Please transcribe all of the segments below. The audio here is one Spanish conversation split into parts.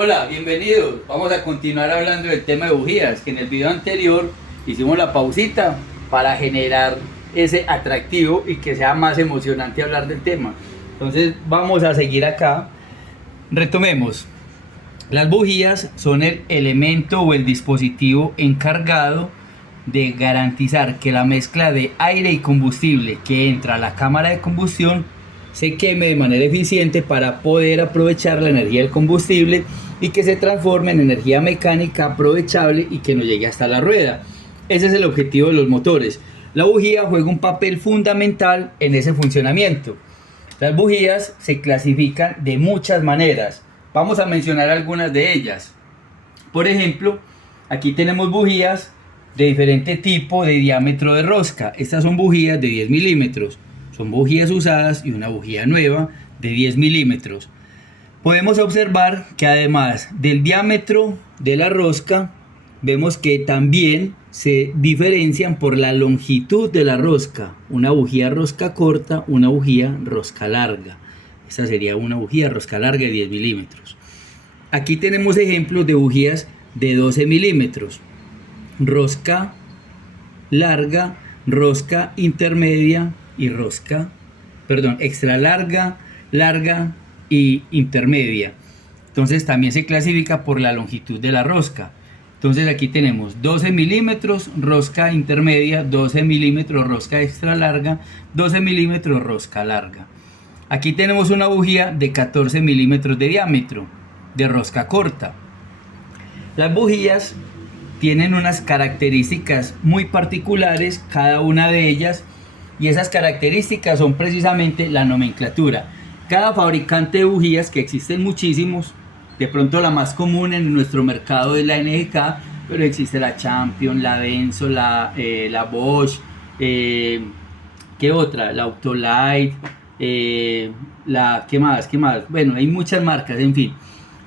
Hola, bienvenidos. Vamos a continuar hablando del tema de bujías, que en el video anterior hicimos la pausita para generar ese atractivo y que sea más emocionante hablar del tema. Entonces vamos a seguir acá. Retomemos. Las bujías son el elemento o el dispositivo encargado de garantizar que la mezcla de aire y combustible que entra a la cámara de combustión se queme de manera eficiente para poder aprovechar la energía del combustible y que se transforme en energía mecánica aprovechable y que no llegue hasta la rueda. Ese es el objetivo de los motores. La bujía juega un papel fundamental en ese funcionamiento. Las bujías se clasifican de muchas maneras. Vamos a mencionar algunas de ellas. Por ejemplo, aquí tenemos bujías de diferente tipo de diámetro de rosca. Estas son bujías de 10 milímetros. Son bujías usadas y una bujía nueva de 10 milímetros. Podemos observar que además del diámetro de la rosca, vemos que también se diferencian por la longitud de la rosca. Una bujía rosca corta, una bujía rosca larga. Esta sería una bujía rosca larga de 10 milímetros. Aquí tenemos ejemplos de bujías de 12 milímetros. Rosca larga, rosca intermedia y extra larga, larga y intermedia. Entonces también se clasifica por la longitud de la rosca. Entonces aquí tenemos 12 milímetros rosca intermedia, 12 milímetros rosca extra larga, 12 milímetros rosca larga. Aquí tenemos una bujía de 14 milímetros de diámetro, de rosca corta. Las bujías tienen unas características muy particulares, cada una de ellas, y esas características son precisamente la nomenclatura. Cada fabricante de bujías, que existen muchísimos, de pronto la más común en nuestro mercado es la NGK, pero existe la Champion, la Denso, la Bosch, ¿qué otra? La Autolite, ¿qué más? Bueno, hay muchas marcas, en fin.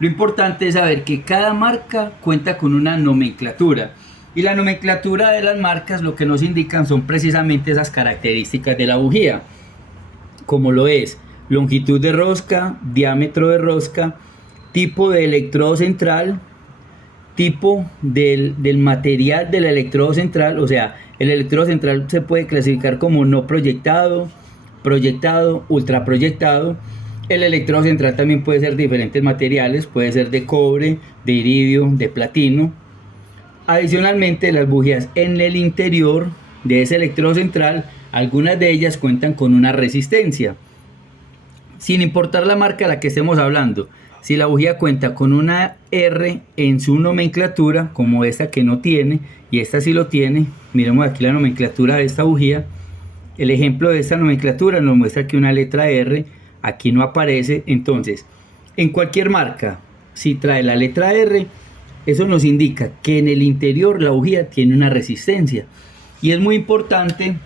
Lo importante es saber que cada marca cuenta con una nomenclatura. Y la nomenclatura de las marcas lo que nos indican son precisamente esas características de la bujía, como lo es longitud de rosca, diámetro de rosca, tipo de electrodo central, tipo del material del electrodo central. O sea, el electrodo central se puede clasificar como no proyectado, proyectado, ultra proyectado. El electrodo central también puede ser de diferentes materiales, puede ser de cobre, de iridio, de platino. Adicionalmente, las bujías en el interior de ese electrodo central, algunas de ellas cuentan con una resistencia. Sin importar la marca a la que estemos hablando, si la bujía cuenta con una R en su nomenclatura, como esta que no tiene, y esta sí lo tiene, miremos aquí la nomenclatura de esta bujía. El ejemplo de esta nomenclatura nos muestra que una letra R aquí no aparece. Entonces, en cualquier marca, si trae la letra R, eso nos indica que en el interior la bujía tiene una resistencia. Y es muy importante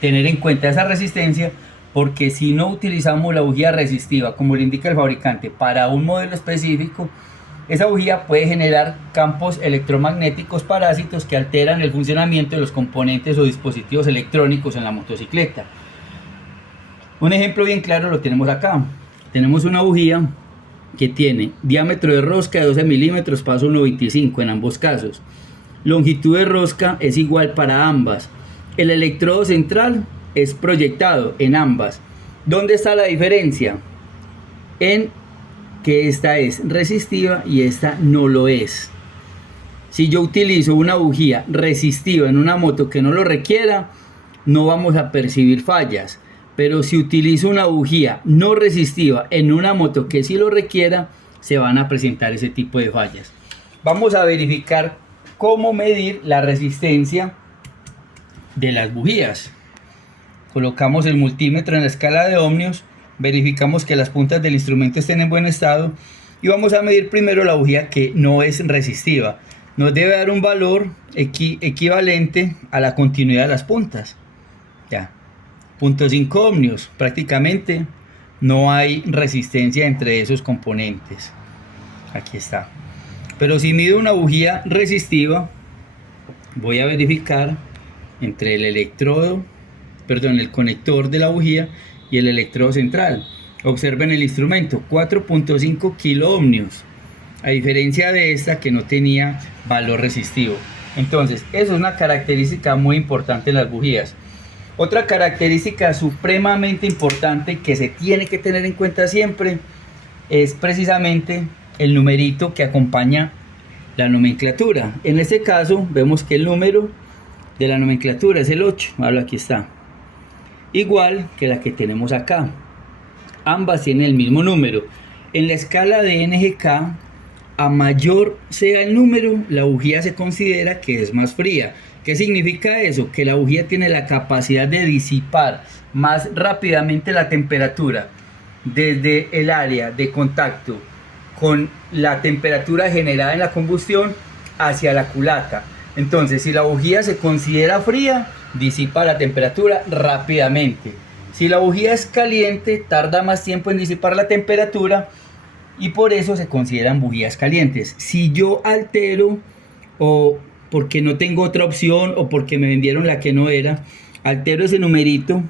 tener en cuenta esa resistencia, porque si no utilizamos la bujía resistiva, como le indica el fabricante, para un modelo específico, esa bujía puede generar campos electromagnéticos parásitos que alteran el funcionamiento de los componentes o dispositivos electrónicos en la motocicleta. Un ejemplo bien claro lo tenemos acá. Tenemos una bujía que tiene diámetro de rosca de 12 milímetros, paso 1.25 en ambos casos. Longitud de rosca es igual para ambas. El electrodo central es proyectado en ambas. ¿Dónde está la diferencia? En que esta es resistiva y esta no lo es. Si yo utilizo una bujía resistiva en una moto que no lo requiera, no vamos a percibir fallas. Pero si utilizo una bujía no resistiva en una moto que sí lo requiera, se van a presentar ese tipo de fallas. Vamos a verificar cómo medir la resistencia de las bujías. Colocamos el multímetro en la escala de ohmios, verificamos que las puntas del instrumento estén en buen estado y vamos a medir primero la bujía que no es resistiva. Nos debe dar un valor equivalente a la continuidad de las puntas. Ya. 0.5 ohmios, prácticamente no hay resistencia entre esos componentes. Aquí está. Pero si mido una bujía resistiva, voy a verificar entre el conector de la bujía y el electrodo central. Observen el instrumento, 4.5 kilo ohmios. a diferencia de esta que no tenía valor resistivo. Entonces, eso es una característica muy importante en las bujías. Otra característica supremamente importante que se tiene que tener en cuenta siempre es precisamente el numerito que acompaña la nomenclatura. En este caso vemos que el número de la nomenclatura es el 8, aquí está, igual que la que tenemos acá. Ambas tienen el mismo número. En la escala de NGK, a mayor sea el número, la bujía se considera que es más fría. ¿Qué significa eso? Que la bujía tiene la capacidad de disipar más rápidamente la temperatura desde el área de contacto con la temperatura generada en la combustión hacia la culata. Entonces, si la bujía se considera fría, disipa la temperatura rápidamente. Si la bujía es caliente, tarda más tiempo en disipar la temperatura y por eso se consideran bujías calientes. Si yo altero, o porque no tengo otra opción o porque me vendieron la que no era, altero ese numerito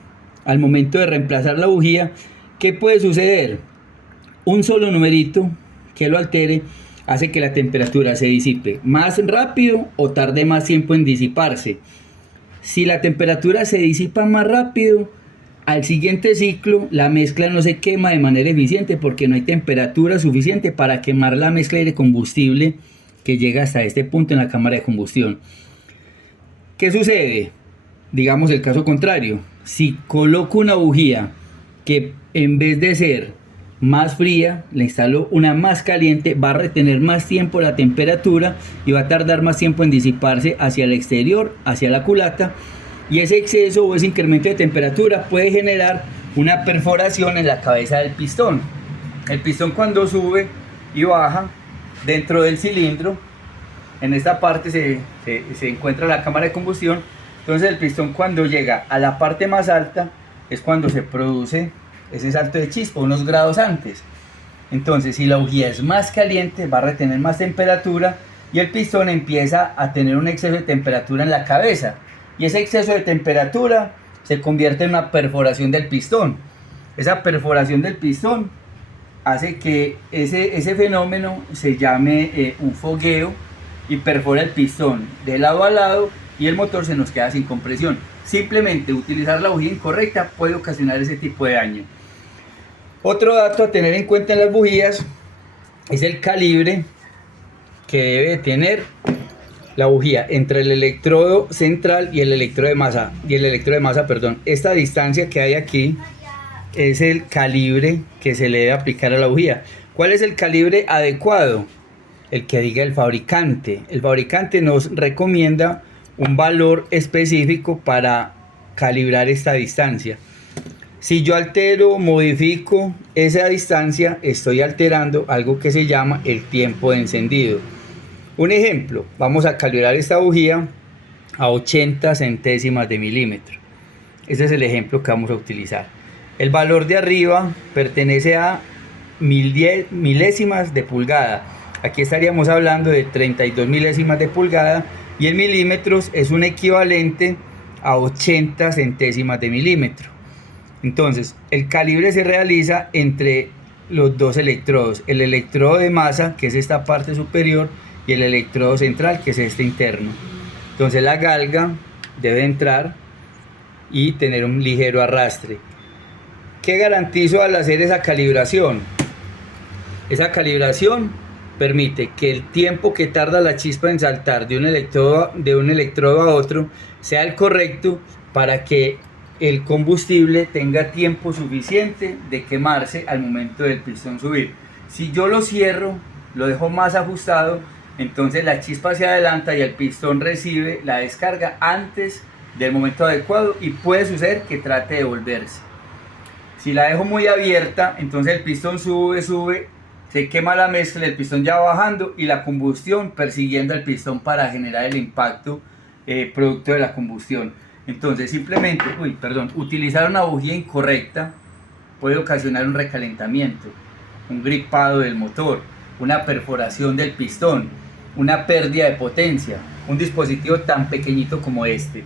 al momento de reemplazar la bujía, ¿qué puede suceder? Un solo numerito que lo altere hace que la temperatura se disipe más rápido o tarde más tiempo en disiparse. Si la temperatura se disipa más rápido, al siguiente ciclo la mezcla no se quema de manera eficiente porque no hay temperatura suficiente para quemar la mezcla de combustible que llega hasta este punto en la cámara de combustión. ¿Qué sucede? Digamos el caso contrario. Si coloco una bujía que en vez de ser más fría, le instalo una más caliente, va a retener más tiempo la temperatura y va a tardar más tiempo en disiparse hacia el exterior, hacia la culata, y ese exceso o ese incremento de temperatura puede generar una perforación en la cabeza del pistón. El pistón, cuando sube y baja dentro del cilindro, en esta parte se encuentra la cámara de combustión. Entonces el pistón, cuando llega a la parte más alta, es cuando se produce ese salto de chispa unos grados antes. Entonces, si la bujía es más caliente, va a retener más temperatura y el pistón empieza a tener un exceso de temperatura en la cabeza, y ese exceso de temperatura se convierte en una perforación del pistón. Esa perforación del pistón hace que ese fenómeno se llame un fogueo, y perfora el pistón de lado a lado y el motor se nos queda sin compresión. Simplemente utilizar la bujía incorrecta puede ocasionar ese tipo de daño. Otro dato a tener en cuenta en las bujías es el calibre que debe tener la bujía entre el electrodo central y el electrodo de masa. Esta distancia que hay aquí es el calibre que se le debe aplicar a la bujía. ¿Cuál es el calibre adecuado? El que diga el fabricante. El fabricante nos recomienda un valor específico para calibrar esta distancia. Si yo altero, modifico esa distancia, estoy alterando algo que se llama el tiempo de encendido. Un ejemplo, vamos a calibrar esta bujía a 80 centésimas de milímetro. Ese es el ejemplo que vamos a utilizar. El valor de arriba pertenece a milésimas de pulgada. Aquí estaríamos hablando de 32 milésimas de pulgada, y en milímetros es un equivalente a 80 centésimas de milímetro. Entonces, el calibre se realiza entre los dos electrodos, el electrodo de masa, que es esta parte superior, y el electrodo central, que es este interno. Entonces la galga debe entrar y tener un ligero arrastre. ¿Qué garantizo al hacer esa calibración? Esa calibración permite que el tiempo que tarda la chispa en saltar de un electrodo a otro sea el correcto para que el combustible tenga tiempo suficiente de quemarse al momento del pistón subir. Si yo lo cierro, lo dejo más ajustado, entonces la chispa se adelanta y el pistón recibe la descarga antes del momento adecuado y puede suceder que trate de volverse. Si la dejo muy abierta, entonces el pistón sube, se quema la mezcla, el pistón ya va bajando y la combustión persiguiendo al pistón para generar el impacto producto de la combustión. Entonces simplemente, utilizar una bujía incorrecta puede ocasionar un recalentamiento, un gripado del motor, una perforación del pistón, una pérdida de potencia, un dispositivo tan pequeñito como este.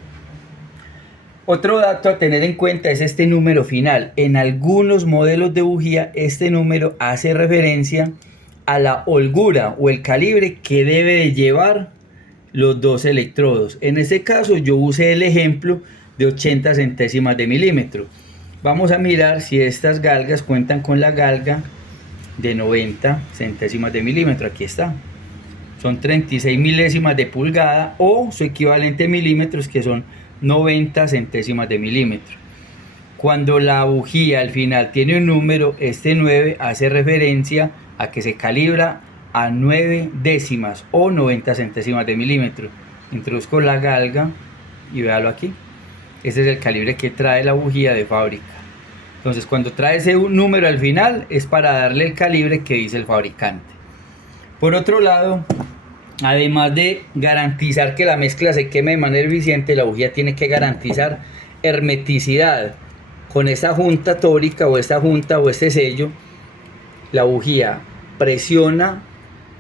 Otro dato a tener en cuenta es este número final. En algunos modelos de bujía este número hace referencia a la holgura o el calibre que debe de llevar los dos electrodos. En este caso yo usé el ejemplo de 80 centésimas de milímetro. Vamos a mirar si estas galgas cuentan con la galga de 90 centésimas de milímetro. Aquí está. Son 36 milésimas de pulgada o su equivalente en milímetros, que son 90 centésimas de milímetro. Cuando la bujía al final tiene un número, este 9 hace referencia a que se calibra a 9 décimas o 90 centésimas de milímetro. Introduzco la galga y véalo aquí. Este es el calibre que trae la bujía de fábrica. Entonces cuando trae ese número al final es para darle el calibre que dice el fabricante. Por otro lado, además de garantizar que la mezcla se queme de manera eficiente, la bujía tiene que garantizar hermeticidad. Con esta junta tórica o esta junta o este sello, la bujía presiona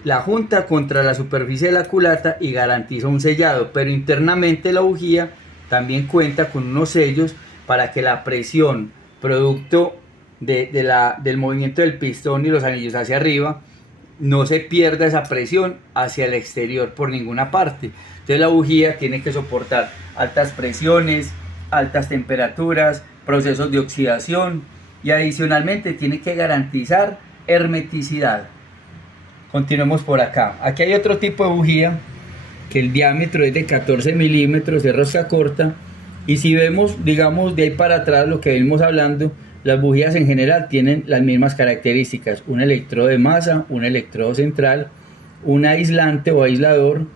la junta contra la superficie de la culata y garantiza un sellado, pero internamente la bujía también cuenta con unos sellos para que la presión producto del movimiento del pistón y los anillos hacia arriba no se pierda esa presión hacia el exterior por ninguna parte. Entonces la bujía tiene que soportar altas presiones, altas temperaturas, procesos de oxidación y adicionalmente tiene que garantizar hermeticidad. Continuemos por acá. Aquí hay otro tipo de bujía que el diámetro es de 14 milímetros de rosca corta, y si vemos, digamos, de ahí para atrás lo que vimos hablando, las bujías en general tienen las mismas características: un electrodo de masa, un electrodo central, un aislante o aislador,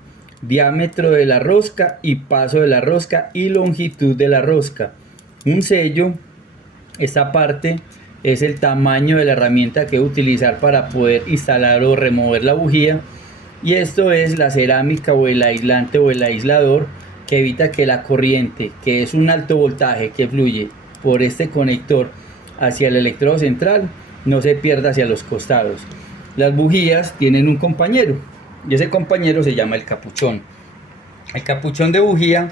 diámetro de la rosca y paso de la rosca y longitud de la rosca, un sello. Esta parte es el tamaño de la herramienta que utilizar para poder instalar o remover la bujía, y esto es la cerámica o el aislante o el aislador que evita que la corriente, que es un alto voltaje que fluye por este conector hacia el electrodo central, no se pierda hacia los costados. Las bujías tienen un compañero y ese compañero se llama el capuchón. El capuchón de bujía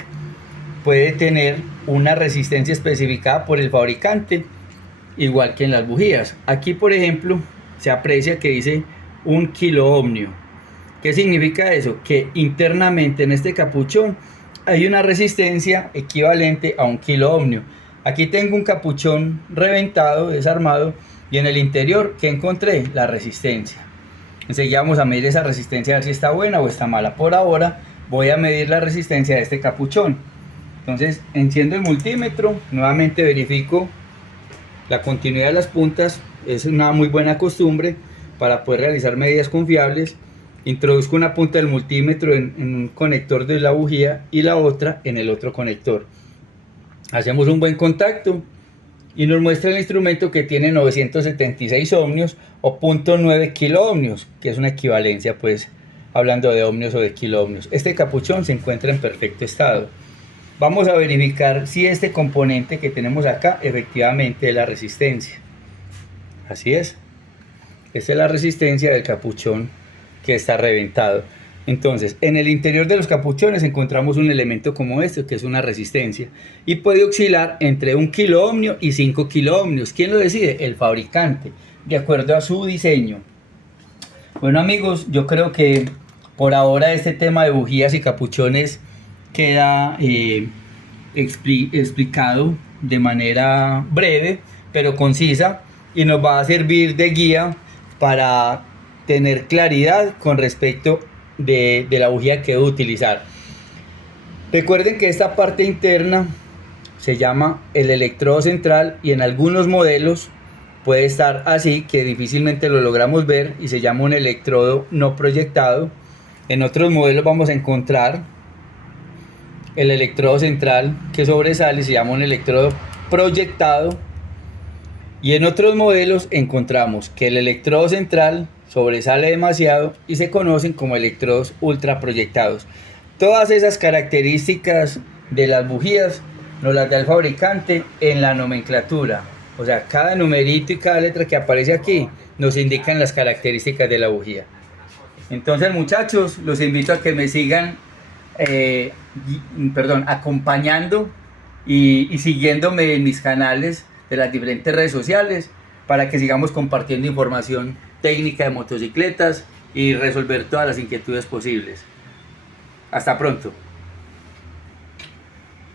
puede tener una resistencia especificada por el fabricante, igual que en las bujías. Aquí, por ejemplo, se aprecia que dice 1 kiloohmio. ¿Qué significa eso? Que internamente en este capuchón hay una resistencia equivalente a 1 kiloohmio. Aquí tengo un capuchón reventado, desarmado, y en el interior, ¿qué encontré? La resistencia. Enseguida vamos a medir esa resistencia, a ver si está buena o está mala. Por ahora voy a medir la resistencia de este capuchón. Entonces enciendo el multímetro, nuevamente verifico la continuidad de las puntas. Es una muy buena costumbre para poder realizar medidas confiables. Introduzco una punta del multímetro en un conector de la bujía y la otra en el otro conector. Hacemos un buen contacto y nos muestra el instrumento que tiene 976 ohmios o 0.9 kiloohmios, que es una equivalencia, pues, hablando de ohmios o de kiloohmios. Este capuchón se encuentra en perfecto estado. Vamos a verificar si este componente que tenemos acá efectivamente es la resistencia. Así es. Esta es la resistencia del capuchón que está reventado. Entonces, en el interior de los capuchones encontramos un elemento como este, que es una resistencia, y puede oscilar entre 1 kiloohmio y 5 kiloohmios. ¿Quién lo decide? El fabricante, de acuerdo a su diseño. Bueno, amigos, yo creo que por ahora este tema de bujías y capuchones queda explicado de manera breve pero concisa, y nos va a servir de guía para tener claridad con respecto de la bujía que debo utilizar. Recuerden que esta parte interna se llama el electrodo central, y en algunos modelos puede estar así, que difícilmente lo logramos ver, y se llama un electrodo no proyectado. En otros modelos vamos a encontrar el electrodo central que sobresale, se llama un electrodo proyectado, y en otros modelos encontramos que el electrodo central sobresale demasiado y se conocen como electrodos ultra proyectados. Todas esas características de las bujías nos las da el fabricante en la nomenclatura. O sea, cada numerito y cada letra que aparece aquí nos indican las características de la bujía. Entonces, muchachos, los invito a que me sigan acompañando y siguiéndome en mis canales de las diferentes redes sociales, para que sigamos compartiendo información técnica de motocicletas y resolver todas las inquietudes posibles. Hasta pronto.